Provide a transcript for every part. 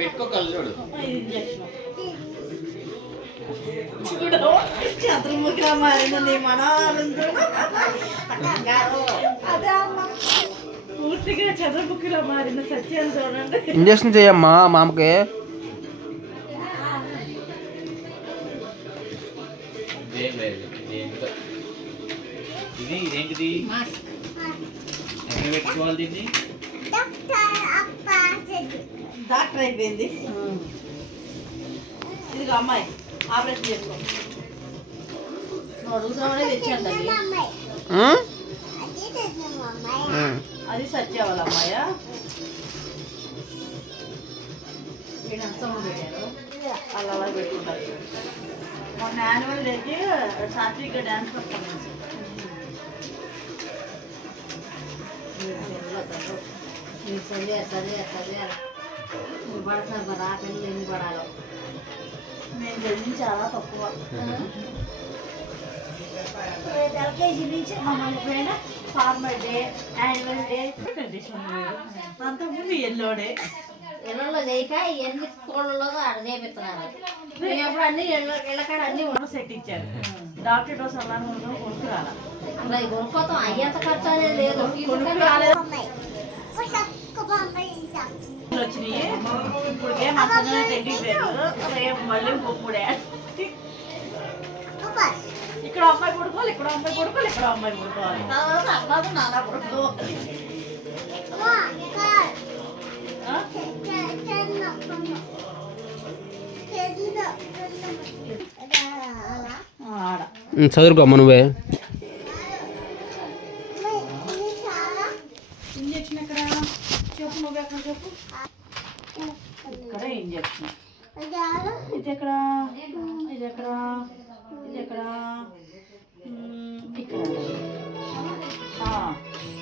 పెట్టుకో కళ్ళోడు చతుర్ముఖిలా మారిన నీ మనాలందు అదే అమ్మ పూర్తిగా చతుర్ముఖిలా మారిన సత్యాన్ని చూడండి. ఇంజక్షన్ చేయమ్మా మామకి. ఇది ఇదేంటిది ఎక్కడ పెట్టుకోవాలి దీన్ని? డాక్టర్ అయిపోయింది. ఇది అమ్మాయి ఆపరేషన్ చేసుకో అడుగుతామనే తెచ్చండి. అది సత్య వాళ్ళ అమ్మాయా? పెట్టారు అలా అలా పెట్టుకుంటారు. మొన్న యాన్యువల్ డేకి సాత్విక డ్యాన్స్ పర్ఫార్మెన్స్ నేను చదివింది చాలా తక్కువ. ఎల్కేజీ నుంచి మమ్మల్ని పోయిన ఫార్మల్ డే, యాన్యువల్ డే, అంతకుముందు ఎల్లోడే. ఎల్లలో చేయక ఎన్ని స్కూళ్ళలో ఆడ చేపిస్తున్నారు. ఎప్పుడు అన్ని ఇళ్ళకాడ అన్ని సెట్ ఇచ్చారు. డాక్టర్ డోస్ అలానే కొనుక్కు రాలా. అలా కొనుక్కోతాం. అయ్యేంత ఖర్చు అనేది లేదు. వచ్చినాయి ఇప్పటికే మా చిన్న టెంటీ పేరు రేపు మళ్ళీ ఇంకొప్పుడే. ఇక్కడ అమ్మాయి పడుకోవాలి, ఇక్కడ అమ్మాయి పడుకోవాలి, ఇక్కడ అమ్మాయి పడుకోవాలి, తర్వాత అమ్మాయి నాన్న పడుకోవాలి. చదువుకోమ్మ నువ్వే. ఇంజక్షన్ ఎక్కడ చెప్పు, నువ్వు ఎక్కడ చెప్పు. ఇక్కడ ఇంజక్షన్. ఇది ఎక్కడ, ఇది ఎక్కడ, ఇది ఎక్కడ, ఇక్కడ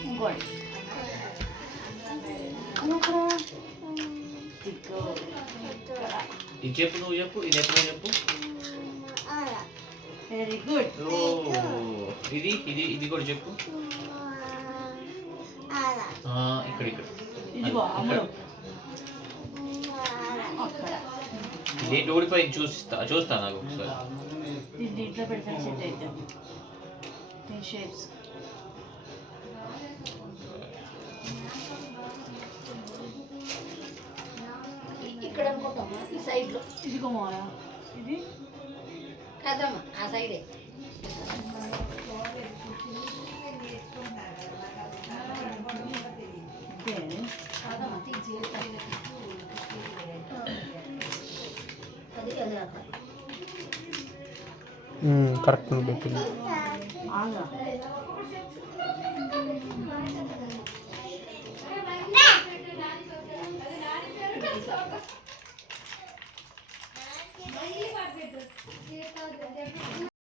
ఇంకోటి ఇది చెప్పు, నువ్వు చెప్పు. ఇది ఎక్కడ చెప్పు. Very good. ఇది ఇది ఇది కూడా చెప్పు. ఇక్కడ ఇక్కడ ఇదిగో అమ్మడు ఇదేంటి ఓడిపోయి చూస్తా నాకు ఒకసారి. ఇది దీంట్లో పెడితే సెట్ అయితే షేప్స్. ఇక్కడ అనుకుంటాం ఈ సైడ్ లో. ఇదిగో మాయా ఇది కదమ్మా ఆ సైడే. కరెక్ట్ పెట్టింది.